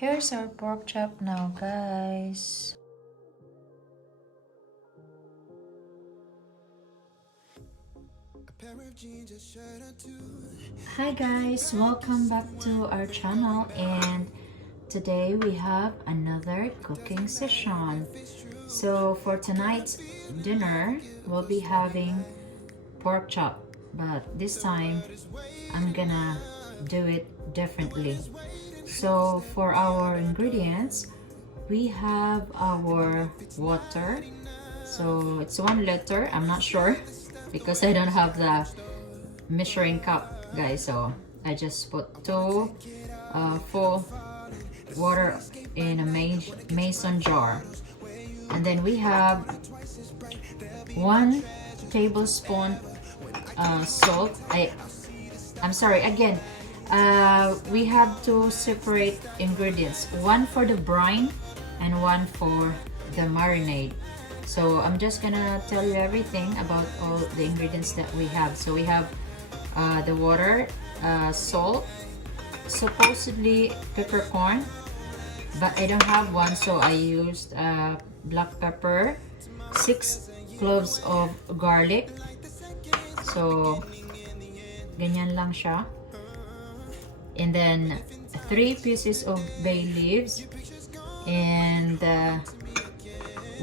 Here's our pork chop now, guys. Hi guys, welcome back to our channel, and today we have another cooking session. So for tonight's dinner, we'll be having pork chop, but this time I'm gonna do it differently. So for our ingredients, we have our water. So it's 1 liter. I'm not sure because I don't have the measuring cup, guys. So I just put 2 full water in a mason jar, and then we have 1 tablespoon salt. I'm sorry again. We have 2 separate ingredients, 1 for the brine and 1 for the marinade. So I'm just gonna tell you everything about all the ingredients that we have. So we have the water, salt, supposedly peppercorn, but I don't have one, so I used black pepper, 6 cloves of garlic. So ganyan lang siya. And then 3 pieces of bay leaves, and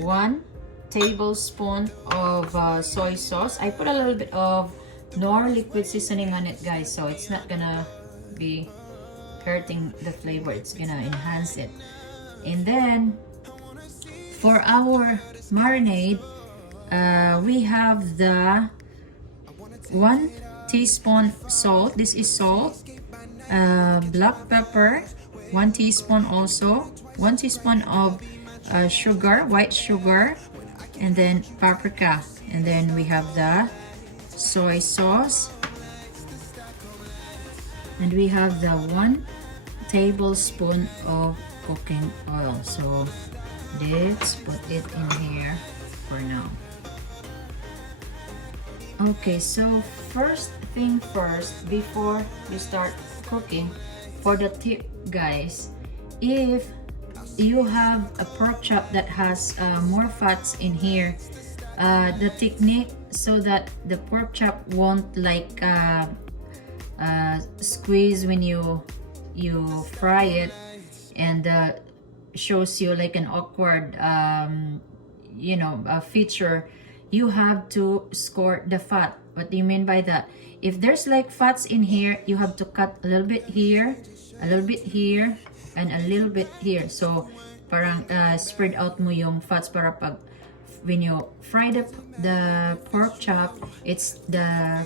1 tablespoon of soy sauce. I put a little bit of Nor liquid seasoning on it, guys, so it's not gonna be hurting the flavor, it's gonna enhance it. And then for our marinade, we have the 1 teaspoon salt. This is salt. Black pepper, 1 teaspoon also, 1 teaspoon of sugar, white sugar, and then paprika. And then we have the soy sauce, and we have the 1 tablespoon of cooking oil. So let's put it in here for now. Okay, so first thing first, before you start cooking, for the tip, guys, if you have a pork chop that has more fats in here, the technique so that the pork chop won't like squeeze when you fry it, and shows you like an awkward feature. You have to score the fat. What do you mean by that? If there's like fats in here, you have to cut a little bit here, a little bit here, and a little bit here. So parang spread out mo yung fats para pag when you fry the pork chop, it's the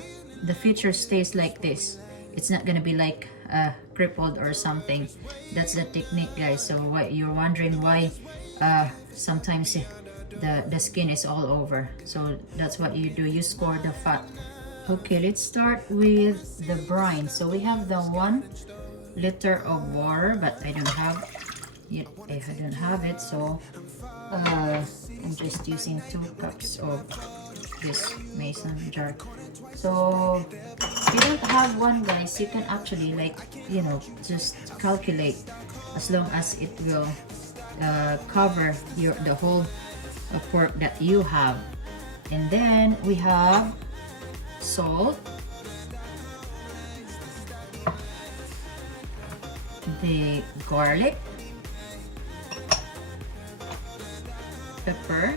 feature stays like this. It's not gonna be like crippled or something. That's the technique, guys. So what you're wondering why sometimes the skin is all over, so that's what you do, you score the fat. Okay, let's start with the brine. So we have the 1 liter of water, but I don't have it. I don't have it, so I'm just using 2 cups of this mason jar. So if you don't have one, guys, you can actually just calculate, as long as it will cover the whole pork that you have. And then we have salt, the garlic, pepper,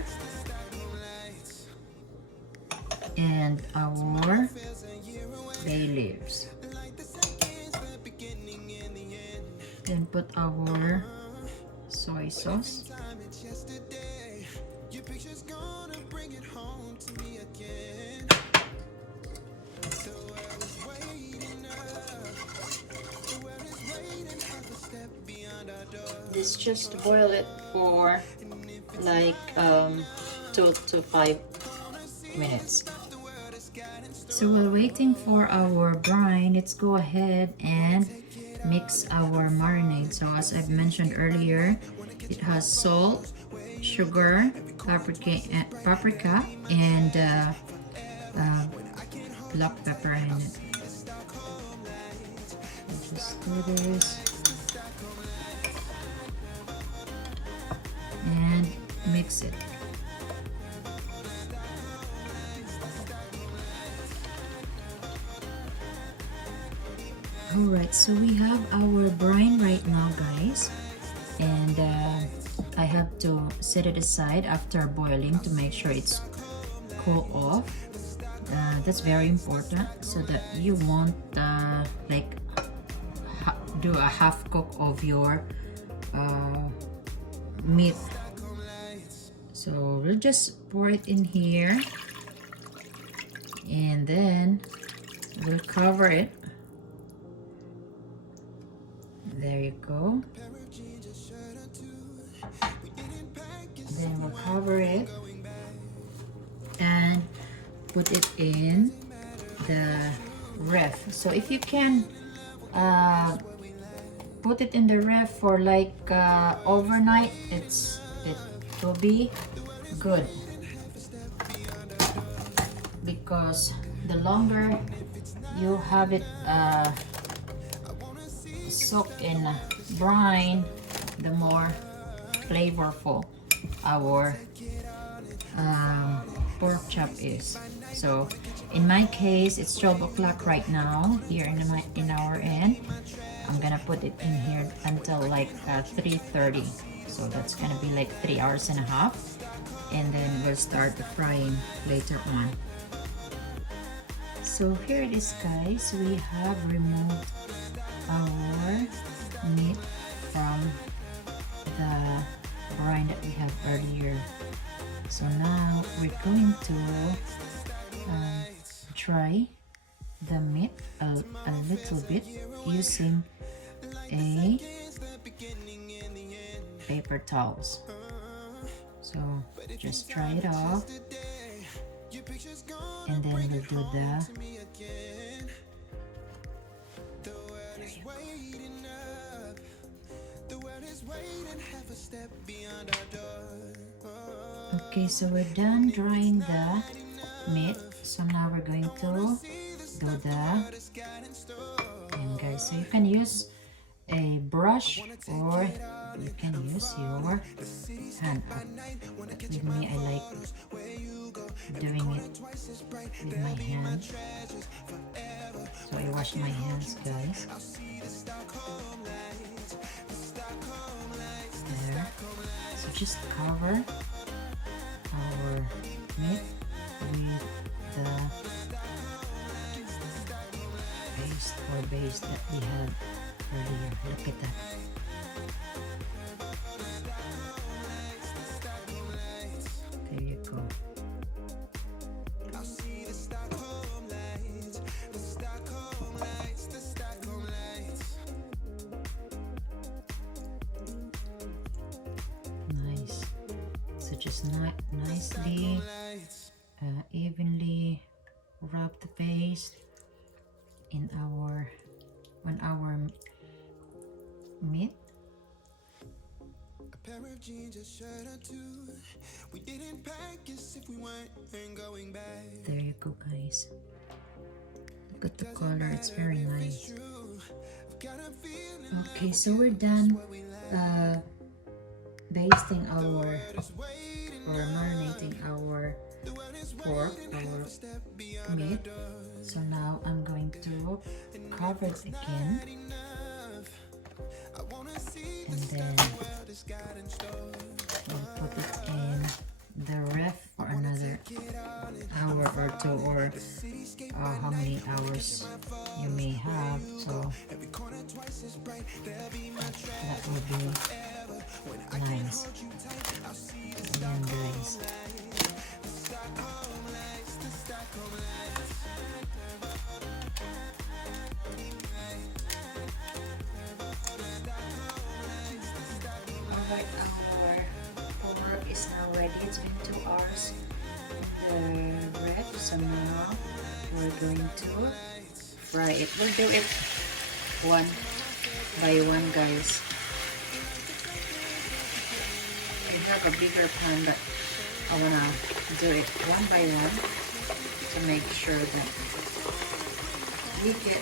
and our bay leaves. Then put our soy sauce. This just boil it for like 2 to 5 minutes. So while waiting for our brine, let's go ahead and mix our marinade. So as I've mentioned earlier, it has salt, sugar, paprika, and black pepper in it. Just do this. mix it. Alright, so we have our brine right now, guys, and I have to set it aside after boiling to make sure it's cool off. That's very important so that you won't like do a half cook of your meat. So we'll just pour it in here and then we'll cover it. There you go. Then we'll cover it and put it in the ref. So if you can put it in the ref for like overnight, it will be good, because the longer you have it soaked in brine, the more flavorful our pork chop is. So in my case, it's 12 o'clock right now here in our end. I'm gonna put it in here until like 3:30. So that's gonna be like 3 hours and a half, and then we'll start the frying later on. So here it is, guys. We have removed our meat from the brine that we have earlier. So now we're going to try the meat a little bit using a paper towels. So just try it off, and then we'll do the Okay, so we're done drying the meat. So now we're going to do and guys, so you can use a brush or you can use your hand. With me, I like doing it with my hand. So I wash my hands, guys. There. So just cover our meat with the base that we had earlier. Look at that. There you go. Nice. So just nicely, evenly rub the base on our meat. A pair of jeans, a shirt or two. We didn't pack as if we weren't going back. There you go, guys. Look at the color, it's very nice. Okay, so we're done basting or marinating our pork, our meat. So now I'm going to cover it again, and then we'll put it in the ref for another hour or two, or how many hours you may have. So that will be nice. And guys, alright, our pork is now ready. It's been 2 hours in the ref, so now we're going to fry it. We'll do it one by one, guys. I have a bigger pan, but I wanna do it one by one to make sure that we get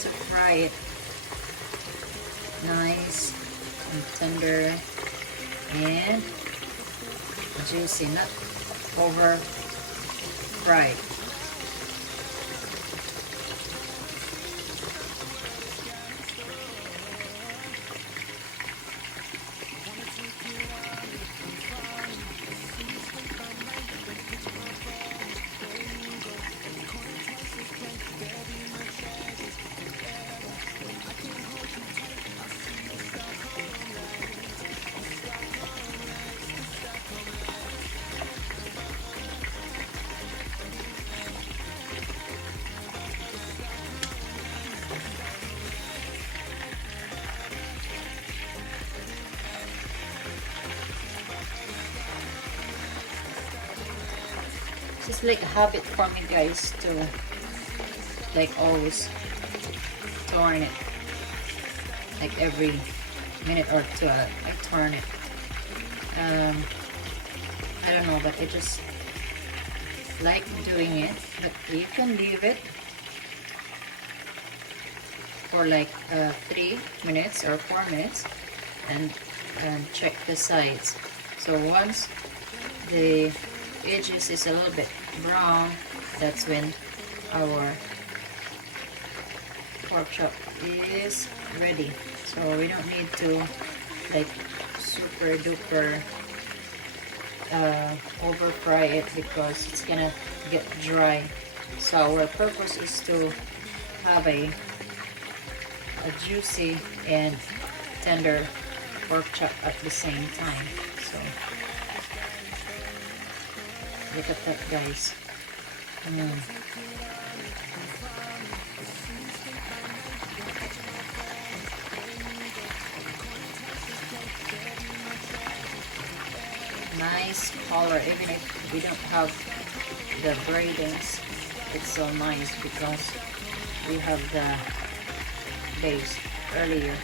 to fry it nice and tender and juicy, not over fried. It's like a habit for me, guys, to like always turn it like every minute or two. I turn it. I don't know, but I just like doing it. But you can leave it for like 3 minutes or 4 minutes and check the sides. So once the edges is a little bit brown, that's when our pork chop is ready. So we don't need to like super duper over fry it because it's gonna get dry. So our purpose is to have a juicy and tender pork chop at the same time. So look at that, guys. Nice color, even if we don't have the braidings, it's so nice because we have the base earlier.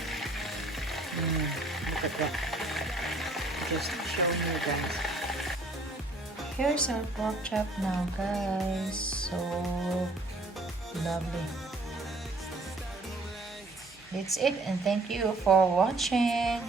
Look at that. Just showing you guys. Here's our pork chop now, guys. So lovely. That's it, and thank you for watching.